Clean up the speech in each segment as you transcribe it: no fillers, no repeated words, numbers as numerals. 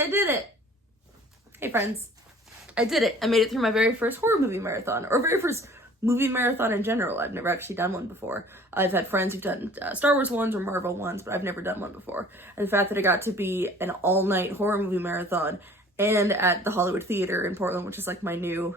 I did it. Hey friends, I did it. I made it through my very first horror movie marathon, or very first movie marathon in general. I've never actually done one before. I've had friends who've done Star Wars ones or Marvel ones, but I've never done one before. And the fact that I got to be an all-night horror movie marathon and at the Hollywood Theater in Portland, which is like my new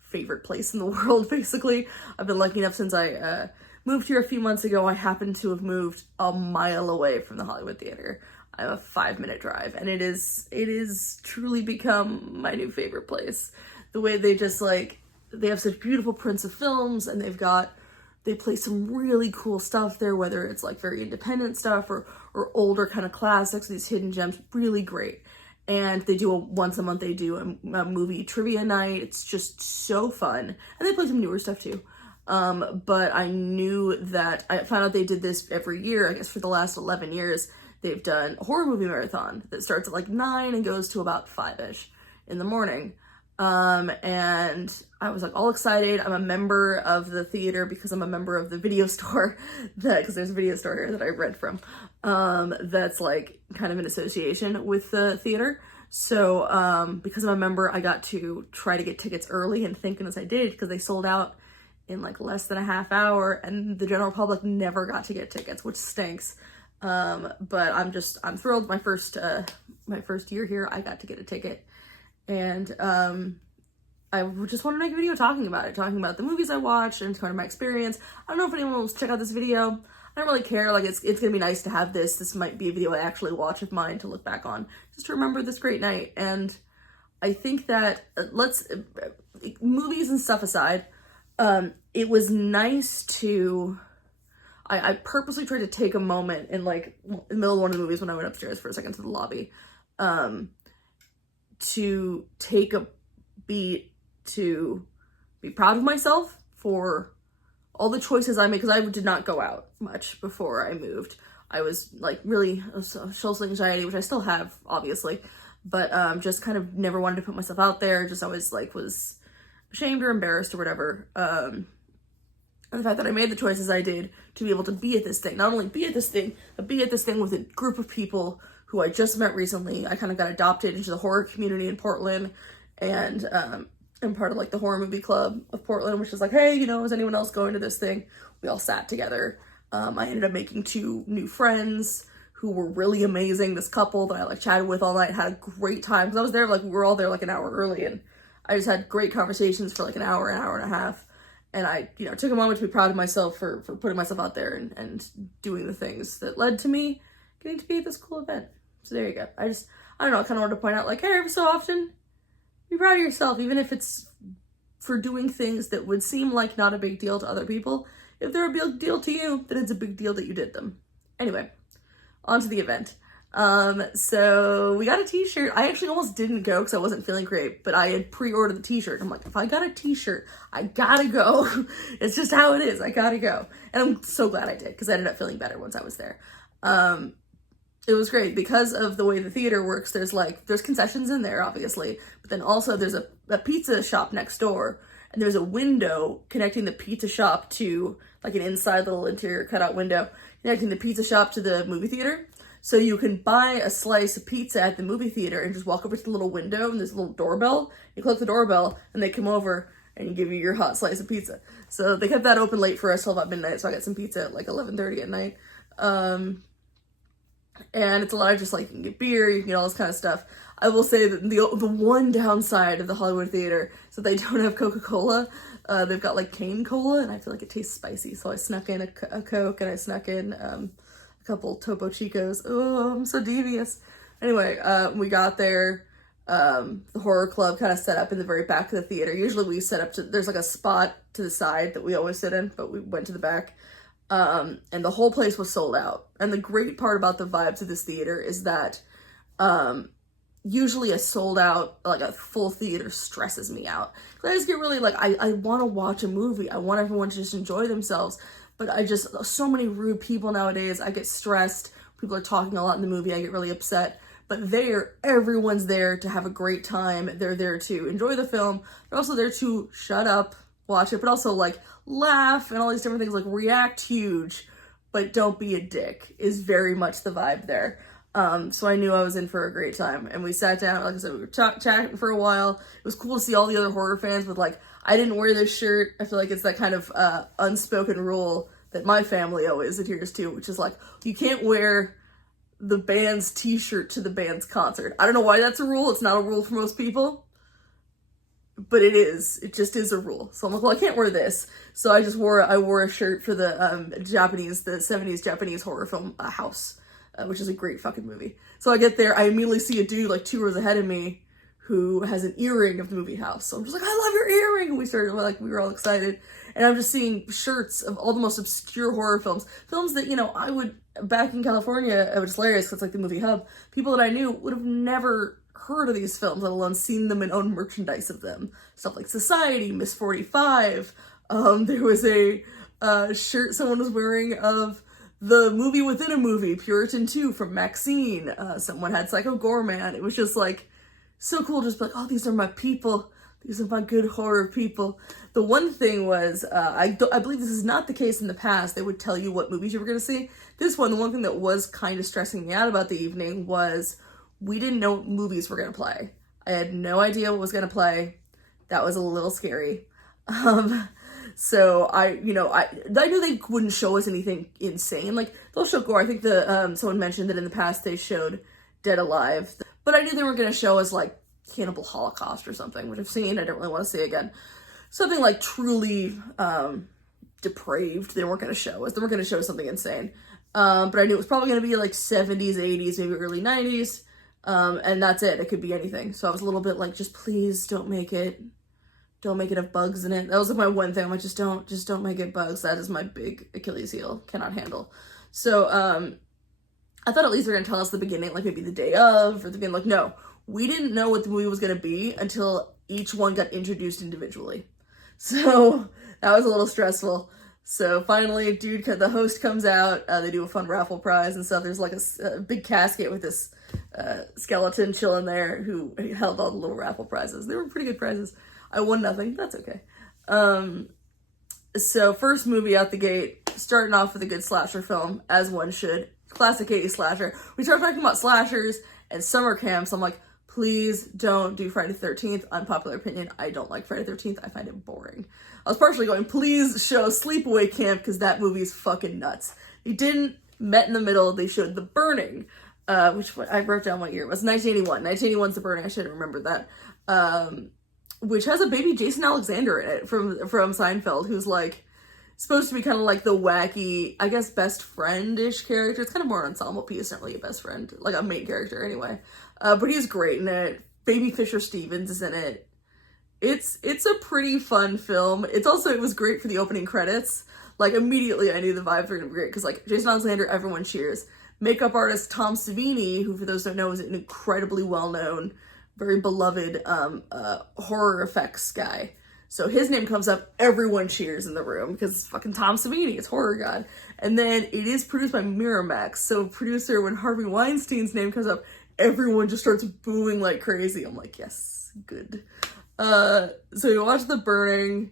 favorite place in the world, basically. I've been lucky enough since I moved here a few months ago. I happen to have moved a mile away from the Hollywood Theater. I have a 5-minute drive, and it is truly become my new favorite place. The way they just they have such beautiful prints of films, and they play some really cool stuff there, whether it's like very independent stuff or older kind of classics, these hidden gems, really great. And they do once a month, they do a movie trivia night. It's just so fun. And they play some newer stuff too. But I knew that, I found out they did this every year, I guess for the last 11 years. They've done a horror movie marathon that starts at like 9 and goes to about 5-ish in the morning. And I was like all excited. I'm a member of the theater because I'm a member of the video store because there's a video store here that I read from, that's like kind of an association with the theater. So, because I'm a member, I got to try to get tickets early, and thank goodness I did, because they sold out in like less than a half hour, and the general public never got to get tickets, which stinks. But I'm thrilled. My first year here, I got to get a ticket. And I just want to make a video talking about the movies I watched and kind of my experience. I don't know if anyone will check out this video. I don't really care. Like, it's gonna be nice to have this. This might be a video I actually watch of mine to look back on, just to remember this great night. And I think that movies and stuff aside, it was nice to. I purposely tried to take a moment in like in the middle of one of the movies when I went upstairs for a second to the lobby, to take a beat to be proud of myself for all the choices I made, because I did not go out much before I moved. I was like really social anxiety, which I still have, obviously, but just kind of never wanted to put myself out there. Just always like was ashamed or embarrassed or whatever. And the fact that I made the choices I did to be able to be at this thing, not only be at this thing, but be at this thing with a group of people who I just met recently. I kind of got adopted into the horror community in Portland, and I'm part of like the horror movie club of Portland, which is like, hey, is anyone else going to this thing? We all sat together. I ended up making 2 new friends who were really amazing. This couple that I like chatted with all night, had a great time, because I was there we were all there like an hour early, and I just had great conversations for like an hour and a half. And I, took a moment to be proud of myself for putting myself out there and doing the things that led to me getting to be at this cool event. So there you go. I don't know, I kind of wanted to point out, like, hey, every so often, be proud of yourself, even if it's for doing things that would seem like not a big deal to other people. If they're a big deal to you, then it's a big deal that you did them. Anyway, on to the event. So we got a t-shirt. I actually almost didn't go because I wasn't feeling great, but I had pre-ordered the t-shirt. I'm like, if I got a t-shirt, I gotta go. It's just how it is. I gotta go. And I'm so glad I did, because I ended up feeling better once I was there. It was great because of the way the theater works. There's concessions in there, obviously, but then also there's a pizza shop next door, and there's a window connecting the pizza shop to like an inside little interior cutout window connecting the pizza shop to the movie theater. So you can buy a slice of pizza at the movie theater and just walk over to the little window, and there's a little doorbell. You click the doorbell and they come over and give you your hot slice of pizza. So they kept that open late for us till about midnight. So I got some pizza at like 11:30 at night. And it's a lot of just like, you can get beer, you can get all this kind of stuff. I will say that the one downside of the Hollywood Theater is that they don't have Coca-Cola. They've got like cane cola, and I feel like it tastes spicy. So I snuck in a Coke, and I snuck in a couple Topo Chicos. Oh, I'm so devious. Anyway, we got there. The horror club kind of set up in the very back of the theater. Usually we set up there's like a spot to the side that we always sit in, but we went to the back. And the whole place was sold out. And the great part about the vibes of this theater is that usually a sold out, like a full theater, stresses me out. I just get really like, I want to watch a movie. I want everyone to just enjoy themselves. But so many rude people nowadays. I get stressed. People are talking a lot in the movie. I get really upset. But everyone's there to have a great time. They're there to enjoy the film. They're also there to shut up, watch it, but also like laugh and all these different things, like react huge, but don't be a dick is very much the vibe there. So I knew I was in for a great time. And we sat down, like I said, we were chatting for a while. It was cool to see all the other horror fans with, like, I didn't wear this shirt. I feel like it's that kind of unspoken rule that my family always adheres to, which is like, you can't wear the band's t-shirt to the band's concert. I don't know why that's a rule. It's not a rule for most people, but it is. It just is a rule. So I'm like, well, I can't wear this. So I wore a shirt for the 70s Japanese horror film House, which is a great fucking movie. So I get there, I immediately see a dude like 2 rows ahead of me who has an earring of the movie House. So I'm just like, I love your earring. And we were all excited. And I'm just seeing shirts of all the most obscure horror films. Films that, I would, back in California, it was hilarious because it's like the movie hub. People that I knew would have never heard of these films, let alone seen them and owned merchandise of them. Stuff like Society, Miss 45. There was a shirt someone was wearing of the movie within a movie, Puritan 2 from Maxine. Someone had Psycho Gorman. It was just like so cool, just like, oh, these are my people. These are my good horror people. The one thing was, I believe this is not the case in the past. They would tell you what movies you were going to see. This one, the one thing that was kind of stressing me out about the evening was we didn't know what movies were going to play. I had no idea what was going to play. That was a little scary. So I knew they wouldn't show us anything insane. Like, they'll show gore. I think someone mentioned that in the past they showed Dead Alive. But I knew they weren't going to show us, like, Cannibal Holocaust or something, which I've seen. I don't really want to see again. Something, like, truly depraved they weren't going to show us. They weren't going to show us something insane. But I knew it was probably going to be, like, 70s, 80s, maybe early 90s. And that's it. It could be anything. So I was a little bit like, just please don't make it have bugs in it. That was like my one thing. I'm like, just don't make it bugs. That is my big Achilles heel. Cannot handle. So, I thought at least they're going to tell us the beginning, like maybe the day of, or the beginning. Like, no, we didn't know what the movie was going to be until each one got introduced individually. So that was a little stressful. So finally, the host comes out. They do a fun raffle prize and stuff. There's like a big casket with this skeleton chilling there who held all the little raffle prizes. They were pretty good prizes. I won nothing. That's okay. So first movie out the gate, starting off with a good slasher film, as one should. Classic 80s slasher. We start talking about slashers and summer camps. I'm like, please don't do Friday the 13th. Unpopular opinion, I don't like Friday the 13th. I find it boring. I was partially going, please show Sleepaway Camp, because that movie is fucking nuts. They didn't. Met in the middle. They showed The Burning, which I wrote down what year it was. 1981. 1981's The Burning. I should have remembered that. Which has a baby Jason Alexander in it from Seinfeld, who's like supposed to be kind of like the wacky, I guess, best friend-ish character. It's kind of more an ensemble piece, not really a best friend, like a main character anyway. But he's great in it. Baby Fisher Stevens is in it. It's a pretty fun film. It was great for the opening credits. Like, immediately I knew the vibes were gonna be great, because like Jason Alexander, everyone cheers. Makeup artist Tom Savini, who for those who don't know is an incredibly well-known, very beloved horror effects guy. So his name comes up, everyone cheers in the room because it's fucking Tom Savini, it's horror god. And then it is produced by Miramax. So producer, when Harvey Weinstein's name comes up, everyone just starts booing like crazy. I'm like, yes, good. So you watch The Burning,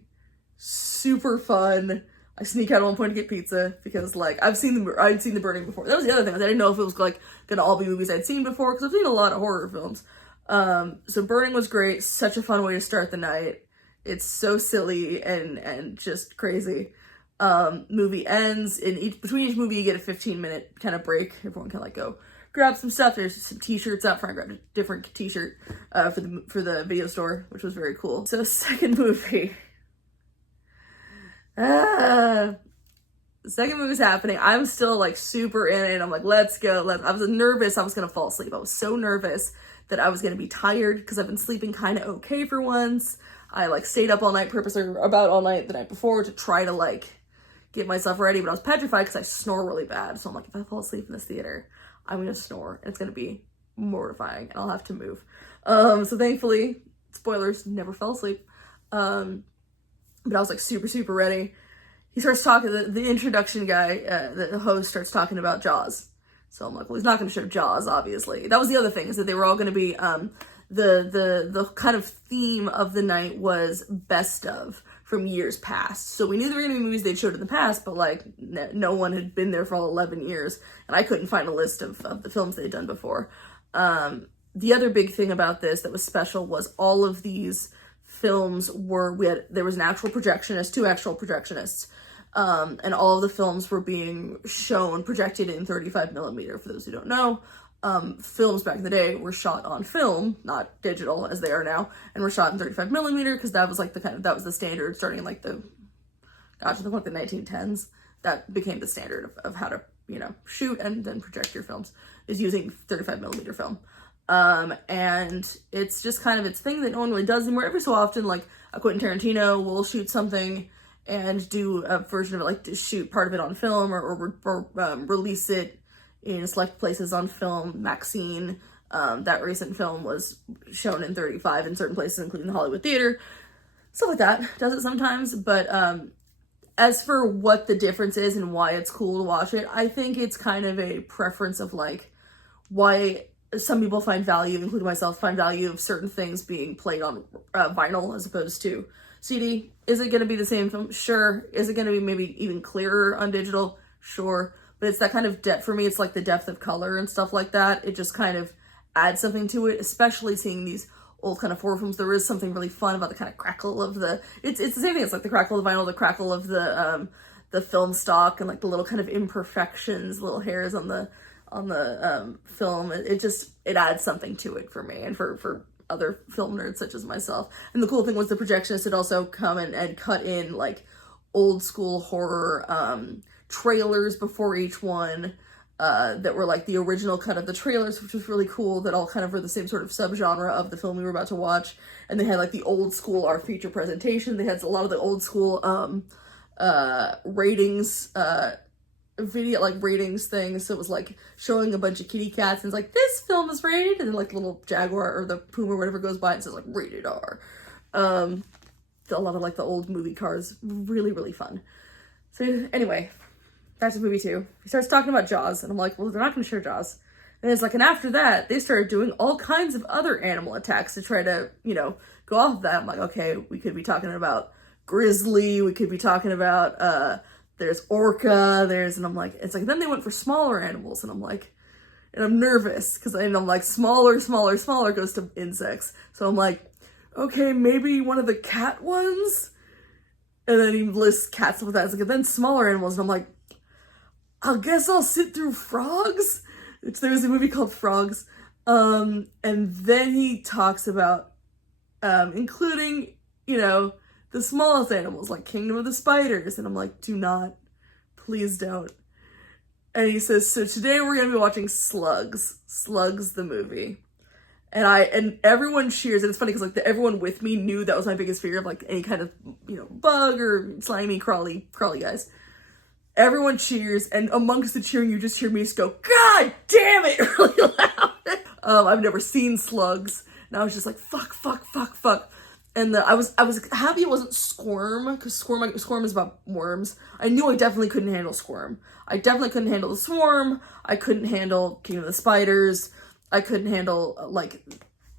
super fun. I sneak out at one point to get pizza because like I'd seen The Burning before. That was the other thing. I didn't know if it was like gonna all be movies I'd seen before, because I've seen a lot of horror films. So Burning was great. Such a fun way to start the night. It's so silly and just crazy. Movie ends. Between each movie you get a 15-minute kind of break. Everyone can like go grab some stuff. There's some t-shirts out front. I grabbed a different t-shirt for the video store, which was very cool. So second movie. The second movie's happening. I'm still like super in it. I'm like, let's go. I was nervous I was gonna fall asleep. I was so nervous that I was gonna be tired because I've been sleeping kind of okay for once. I like stayed up all night, about all night the night before to try to like get myself ready, but I was petrified because I snore really bad. So I'm like, if I fall asleep in this theater, I'm gonna snore and it's gonna be mortifying and I'll have to move. So thankfully, spoilers, never fell asleep. But I was like super, super ready. He starts talking, the introduction guy, the host starts talking about Jaws. So I'm like, well, he's not going to show Jaws, obviously. That was the other thing, is that they were all going to be, the kind of theme of the night was best of from years past. So we knew there were going to be movies they'd showed in the past, but like no one had been there for all 11 years, and I couldn't find a list of the films they'd done before. The other big thing about this that was special was all of these films there was an actual projectionist, 2 actual projectionists, and all of the films were being projected in 35 millimeter. For those who don't know, films back in the day were shot on film, not digital as they are now, and were shot in 35 millimeter because that was like that was the standard starting in like the 1910s. That became the standard of how to, shoot and then project your films, is using 35 millimeter film. And it's just kind of its thing that no one really does anymore. Every so often, like a Quentin Tarantino will shoot something and do a version of it, like to shoot part of it on film or release it in select places on film. Maxine, that recent film, was shown in 35 in certain places, including the Hollywood Theater. Stuff like that. Does it sometimes, but as for what the difference is and why it's cool to watch it, I think it's kind of a preference of like why some people find value, including myself, find value of certain things being played on vinyl as opposed to CD. Is it going to be the same film? Sure. Is it going to be maybe even clearer on digital? Sure. But it's that kind of depth. For me, it's like the depth of color and stuff like that. It just kind of adds something to it, especially seeing these old kind of horror films. There is something really fun about the kind of crackle of it's the same thing. It's like the crackle of the vinyl, the crackle of the film stock, and like the little kind of imperfections, little hairs on the film. It adds something to it for me and for other film nerds such as myself. And the cool thing was the projectionist had also come and cut in like old school horror trailers before each one that were like the original cut of the trailers, which was really cool, that all kind of were the same sort of subgenre of the film we were about to watch. And they had like the old school our feature presentation. They had a lot of the old school ratings video, like ratings things. So it was like showing a bunch of kitty cats and it's like, this film is rated, and then like the little jaguar or the puma or whatever goes by and says like rated R. A lot of like the old movie cars, really, really fun. So anyway, back to movie 2. He starts talking about Jaws, and I'm like, well, they're not going to show Jaws. And it's like, and after that, they started doing all kinds of other animal attacks to try to, go off of that. I'm like, okay, we could be talking about grizzly, we could be talking about, there's orca, and I'm like, it's like, then they went for smaller animals, and I'm like, and I'm nervous, because I'm like, smaller goes to insects. So I'm like, okay, maybe one of the cat ones? And then he lists cats with that. It's like, and then smaller animals, and I'm like, I guess I'll sit through frogs? There was a movie called Frogs. And then he talks about including, the smallest animals, like Kingdom of the Spiders. And I'm like, do not. Please don't. And he says, so today we're going to be watching Slugs. Slugs, the movie. And everyone cheers. And it's funny because like everyone with me knew that was my biggest fear of like any kind of, bug or slimy, crawly guys. Everyone cheers, and amongst the cheering, you just hear me just go, God damn it, really loud. I've never seen Slugs, and I was just like, fuck. And I was happy it wasn't Squirm, because Squirm is about worms. I knew I definitely couldn't handle Squirm. I definitely couldn't handle the Swarm. I couldn't handle Kingdom of the Spiders. I couldn't handle, like,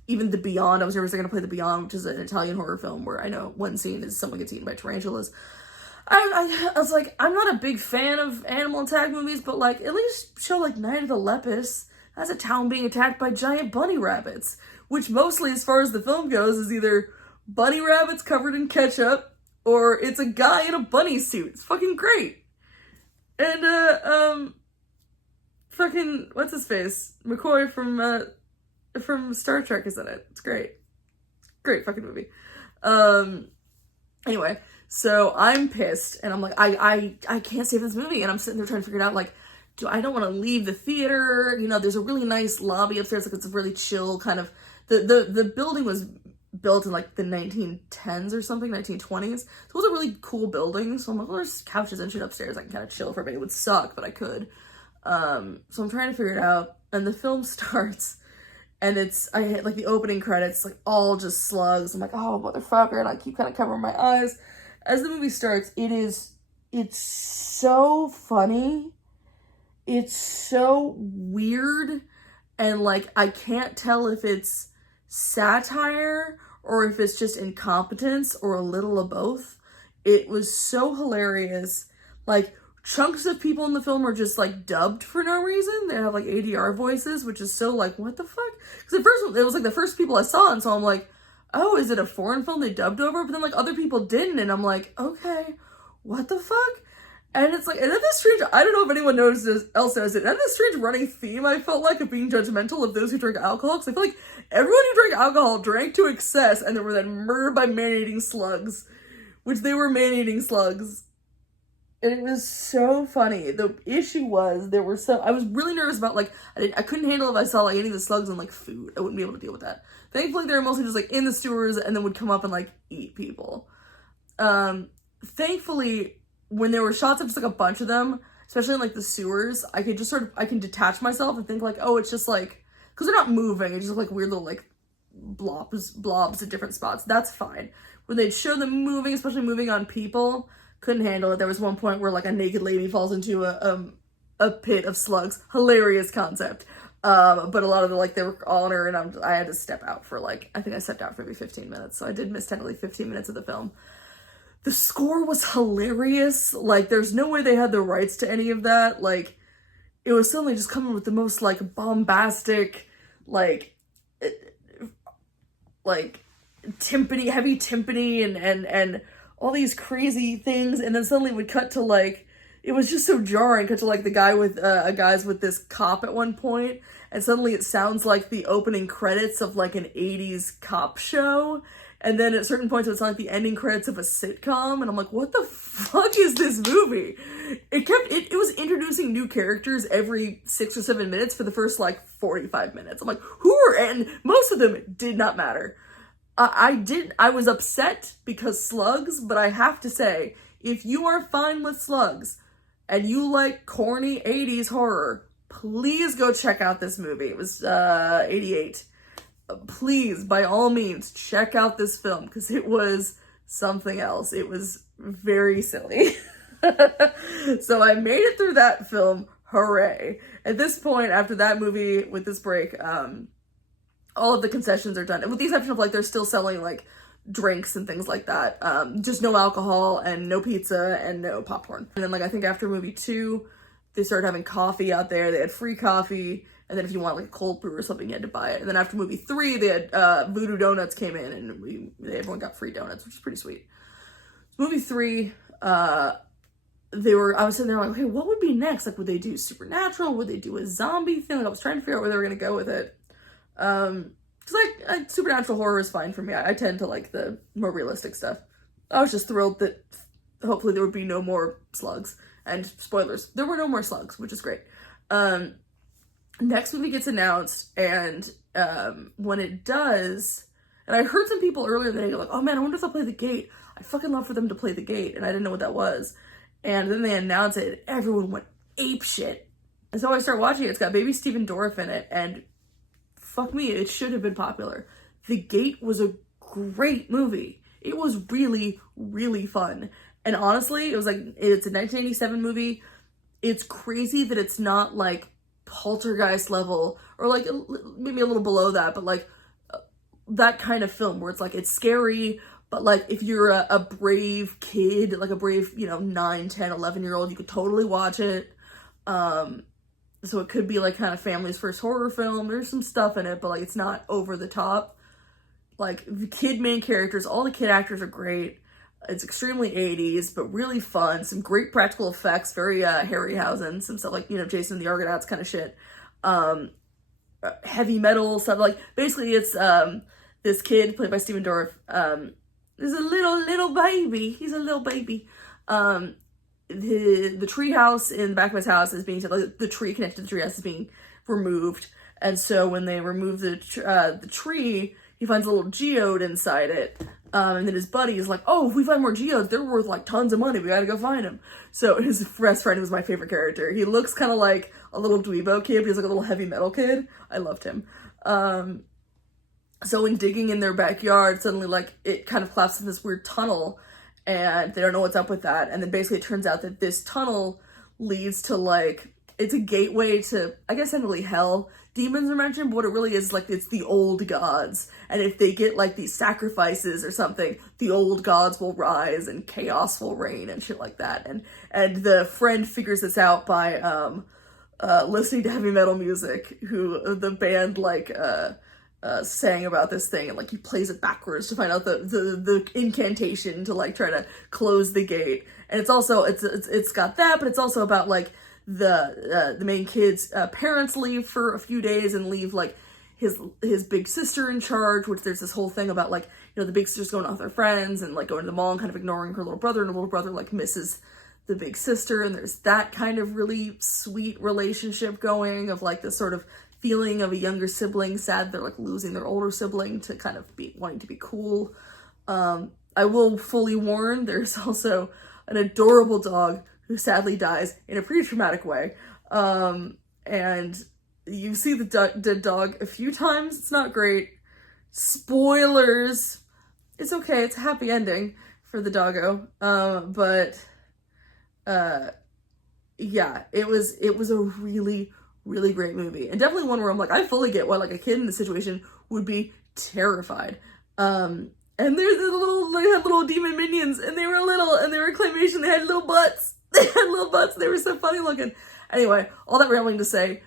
even The Beyond. I was nervous they're going to play The Beyond, which is an Italian horror film where I know one scene is someone gets eaten by tarantulas. I was like, I'm not a big fan of animal attack movies, but like, at least show like Night of the Lepus. That's a town being attacked by giant bunny rabbits, which mostly, as far as the film goes, is either bunny rabbits covered in ketchup or it's a guy in a bunny suit. It's fucking great. And fucking what's his face? McCoy from Star Trek is in it. It's great. Great fucking movie. Anyway. So I'm pissed, and I'm like, I can't save this movie, and I'm sitting there trying to figure it out, like, I don't want to leave the theater, there's a really nice lobby upstairs, like, it's a really chill kind of, the building was built in, like, the 1910s or something, 1920s, so it was a really cool building, so I'm like, well, there's couches and shit upstairs, I can kind of chill for a bit. It would suck, but I could, so I'm trying to figure it out, and the film starts, and I hit, like, the opening credits, like, all just slugs. I'm like, oh, motherfucker, and I keep kind of covering my eyes. As the movie starts, it's so funny. It's so weird. And, like, I can't tell if it's satire or if it's just incompetence or a little of both. It was so hilarious. Like, chunks of people in the film are just, like, dubbed for no reason. They have, like, ADR voices, which is so, like, what the fuck? Because at first, it was, like, the first people I saw, and so I'm like, oh, is it a foreign film they dubbed over? But then, like, other people didn't, and I'm like, okay, what the fuck? And it's like, and then this strange, I don't know if anyone else knows it, and this strange running theme I felt like of being judgmental of those who drink alcohol, because I feel like everyone who drank alcohol drank to excess, and they were then murdered by man-eating slugs, which they were man-eating slugs. And it was so funny. The issue was, I was really nervous about, like, I couldn't handle if I saw, like, any of the slugs on, like, food. I wouldn't be able to deal with that. Thankfully, they were mostly just, like, in the sewers, and then would come up and, like, eat people. Thankfully, when there were shots of just, like, a bunch of them, especially in, like, the sewers, I could just I can detach myself and think, like, oh, it's just, like, because they're not moving, it's just, like, weird little, like, blobs at different spots. That's fine. When they'd show them moving, especially moving on people, couldn't handle it. There was one point where, like, a naked lady falls into a pit of slugs. Hilarious concept. But a lot of the, like, they were all on her, and I had to step out for, like, I think I stepped out for maybe 15 minutes, so I did miss technically 15 minutes of the film. The score was hilarious. Like, there's no way they had the rights to any of that. Like, it was suddenly just coming with the most, like, bombastic, like timpani, heavy timpani, and all these crazy things, and then suddenly it would cut to, like, it was just so jarring, cut to, like, the guy with, guys with this cop at one point, and suddenly it sounds like the opening credits of, like, an 80s cop show, and then at certain points it sounded like the ending credits of a sitcom, and I'm like, what the fuck is this movie? It was introducing new characters every 6 or 7 minutes for the first, like, 45 minutes. I'm like, and most of them did not matter. I was upset because Slugs, but I have to say, if you are fine with Slugs, and you like corny 80s horror, please go check out this movie. It was, 88. Please, by all means, check out this film, because it was something else. It was very silly. So I made it through that film, hooray. At this point, after that movie, with this break, all of the concessions are done. And with the exception of, like, they're still selling, like, drinks and things like that. Just no alcohol and no pizza and no popcorn. And then, like, I think after movie 2, they started having coffee out there. They had free coffee. And then if you want, like, a cold brew or something, you had to buy it. And then after movie 3, they had, Voodoo Donuts came in, and everyone got free donuts, which is pretty sweet. Movie 3, I was sitting there like, okay, what would be next? Like, would they do supernatural? Would they do a zombie thing? Like, I was trying to figure out where they were going to go with it. Cause like, supernatural horror is fine for me. I tend to like the more realistic stuff. I was just thrilled that hopefully there would be no more slugs. And spoilers, there were no more slugs, which is great. Next movie gets announced, and when it does, and I heard some people earlier in the day go like, oh man, I wonder if they'll play The Gate. I'd fucking love for them to play The Gate, and I didn't know what that was. And then they announced it, and everyone went apeshit. And so I started watching it. It's got baby Stephen Dorff in it, and fuck me, it should have been popular. The Gate was a great movie. It was really, really fun. And honestly, it's a 1987 movie. It's crazy that it's not like Poltergeist level, or like maybe a little below that, but like that kind of film where it's like, it's scary, but like if you're a brave kid, like a brave, 9, 10, 11-year-old, you could totally watch it. So it could be like kind of family's first horror film. There's some stuff in it, but like it's not over the top. Like the kid main characters, all the kid actors are great. It's extremely 80s, but really fun. Some great practical effects, very Harryhausen, some stuff like, Jason and the Argonauts kind of shit. Heavy metal stuff. Like basically it's this kid played by Stephen Dorff. Is a little baby. He's a little baby. The tree house in the back of his house is being, like, the tree connected to the tree house is being removed, and so when they remove the tree, he finds a little geode inside it, and then his buddy is like, oh, if we find more geodes, they're worth like tons of money, we gotta go find them. So his best friend was my favorite character. He looks kind of like a little dweebo kid, but he's like a little heavy metal kid. I loved him. So when digging in their backyard, suddenly like it kind of collapses in this weird tunnel, and they don't know what's up with that. And then basically it turns out that this tunnel leads to, like, it's a gateway to, I guess, technically hell. demons are mentioned, but what it really is, like, it's the old gods. And if they get, like, these sacrifices or something, the old gods will rise and chaos will reign and shit like that. And the friend figures this out by, listening to heavy metal music, who the band, like, sang about this thing, and, like, he plays it backwards to find out the incantation to, like, try to close the gate. And it's also, it's got that, but it's also about, like, the main kid's parents leave for a few days and leave, like, his big sister in charge, which there's this whole thing about, like, you know, the big sister's going out with her friends and, like, going to the mall and kind of ignoring her little brother, and the little brother, like, misses the big sister, and there's that kind of really sweet relationship going of, like, this sort of feeling of a younger sibling sad they're, like, losing their older sibling to kind of be wanting to be cool. I will fully warn, there's also an adorable dog who sadly dies in a pretty traumatic way. And you see the dead dog a few times. It's not great. Spoilers. It's okay. It's a happy ending for the doggo. Yeah, it was a really, really great movie. And definitely one where I'm like, I fully get why, like, a kid in this situation would be terrified. And they had little demon minions, and they were little, and they were claymation, they had little butts. They had little butts, they were so funny looking. Anyway, all that rambling to say,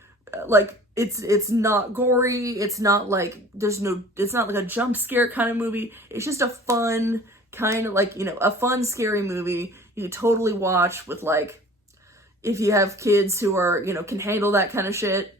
like, it's not gory, it's not like, it's not like a jump scare kind of movie, it's just a fun, kind of like, you know, a fun, scary movie you could totally watch with, like, if you have kids who are, you know, can handle that kind of shit.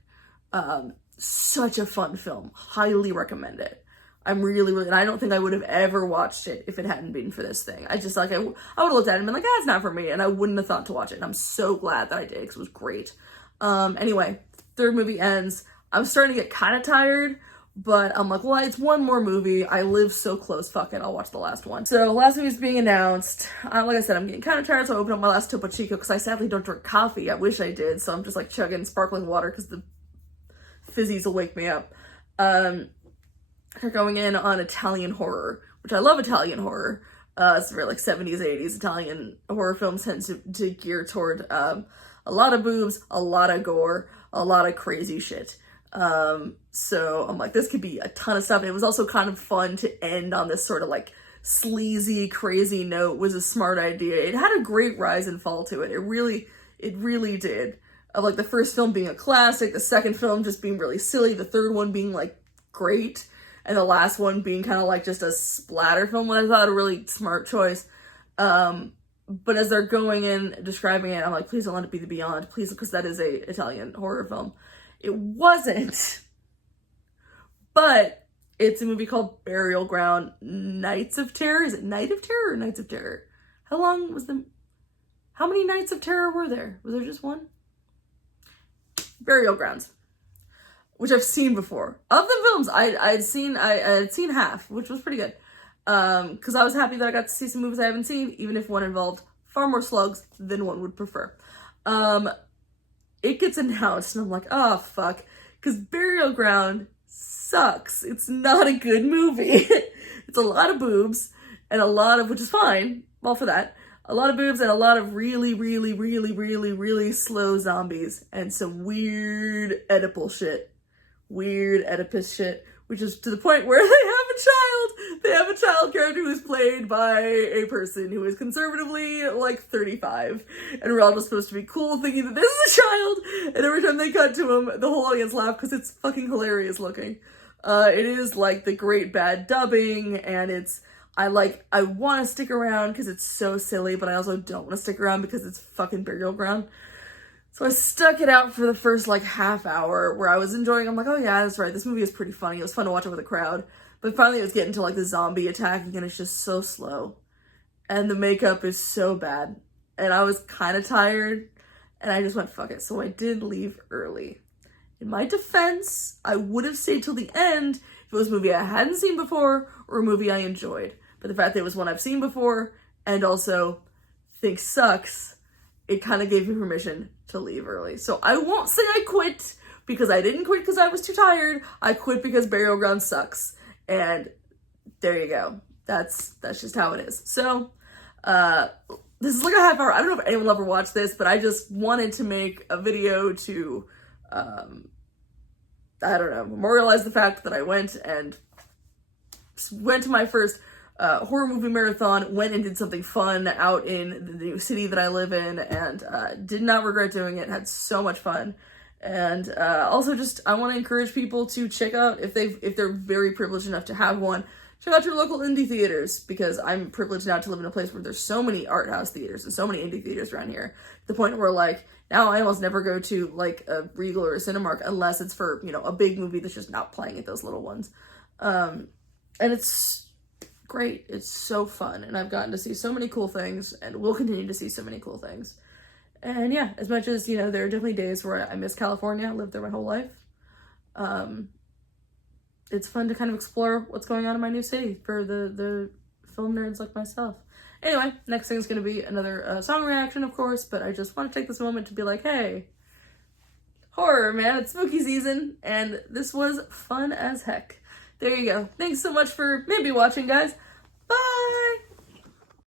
Such a fun film, highly recommend it. I'm really, and I don't think I would have ever watched it if it hadn't been for this thing. I just, like, I would have looked at it and been like, it's not for me, and I wouldn't have thought to watch it, and I'm so glad that I did, because it was great. Anyway, third movie ends. I'm starting to get kind of tired, but I'm like, well, it's one more movie. I live so close, fuck it, I'll watch the last one. So, last movie's being announced. Like I said, I'm getting kind of tired, so I open up my last Topo Chico, because I sadly don't drink coffee. I wish I did, so I'm just, like, chugging sparkling water, because the fizzies will wake me up. They're going in on Italian horror, which I love Italian horror. It's very, like, 70s, 80s. Italian horror films tend to gear toward a lot of boobs, a lot of gore, a lot of crazy shit. So I'm like, this could be a ton of stuff. And it was also kind of fun to end on this sort of, like, sleazy, crazy note. Was a smart idea. It had a great rise and fall to it. It really did. Of, like, the first film being a classic, the second film just being really silly, the third one being, like, great, and the last one being kind of like just a splatter film, when I thought a really smart choice. But as they're going in, describing it, I'm like, please don't let it be The Beyond, please, because that is a Italian horror film. It wasn't. But it's a movie called Burial Ground, Nights of Terror. Is it Night of Terror or Nights of Terror? How many Nights of Terror were there? Was there just one? Burial Grounds, which I've seen before. Of the films, I had seen half, which was pretty good. Because I was happy that I got to see some movies I haven't seen, even if one involved far more slugs than one would prefer. It gets announced, and I'm like, oh, fuck. Because Burial Ground sucks. It's not a good movie. It's a lot of boobs, and a lot of, which is fine, all for that. A lot of boobs and a lot of really, really, really, really, really slow zombies, and some weird Oedipal shit. Weird Oedipus shit, which is to the point where they have a child. They have a child character who is played by a person who is conservatively, like, 35. And we're all just supposed to be cool thinking that this is a child. And every time they cut to him, the whole audience laugh because it's fucking hilarious looking. It is, like, the great bad dubbing, and I want to stick around because it's so silly, but I also don't want to stick around because it's fucking Burial Ground. So I stuck it out for the first, like, half hour where I was enjoying. I'm like, oh yeah, that's right, this movie is pretty funny. It was fun to watch it with a crowd. But finally it was getting to, like, the zombie attacking, and it's just so slow. And the makeup is so bad. And I was kind of tired, and I just went, fuck it. So I did leave early. In my defense, I would have stayed till the end if it was a movie I hadn't seen before or a movie I enjoyed. But the fact that it was one I've seen before and also think sucks, it kind of gave me permission to leave early. So I won't say I quit, because I didn't quit because I was too tired. I quit because Burial Ground sucks. And there you go. That's just how it is. So this is like a half hour. I don't know if anyone will ever watch this, but I just wanted to make a video to I don't know, memorialize the fact that I went to my first horror movie marathon, went and did something fun out in the new city that I live in, and did not regret doing it. Had so much fun. And also just, I want to encourage people to check out, if they're very privileged enough to have one, check out your local indie theaters, because I'm privileged now to live in a place where there's so many art house theaters and so many indie theaters around here, to the point where, like, now I almost never go to, like, a Regal or a Cinemark unless it's for, you know, a big movie that's just not playing at those little ones. And it's great. It's so fun, and I've gotten to see so many cool things, and will continue to see so many cool things. And yeah, as much as, you know, there are definitely days where I miss California, I lived there my whole life, it's fun to kind of explore what's going on in my new city for the film nerds like myself. Anyway, next thing is going to be another song reaction, of course, but I just want to take this moment to be like, hey, horror, man, it's spooky season, and this was fun as heck. There you go. Thanks so much for maybe watching, guys.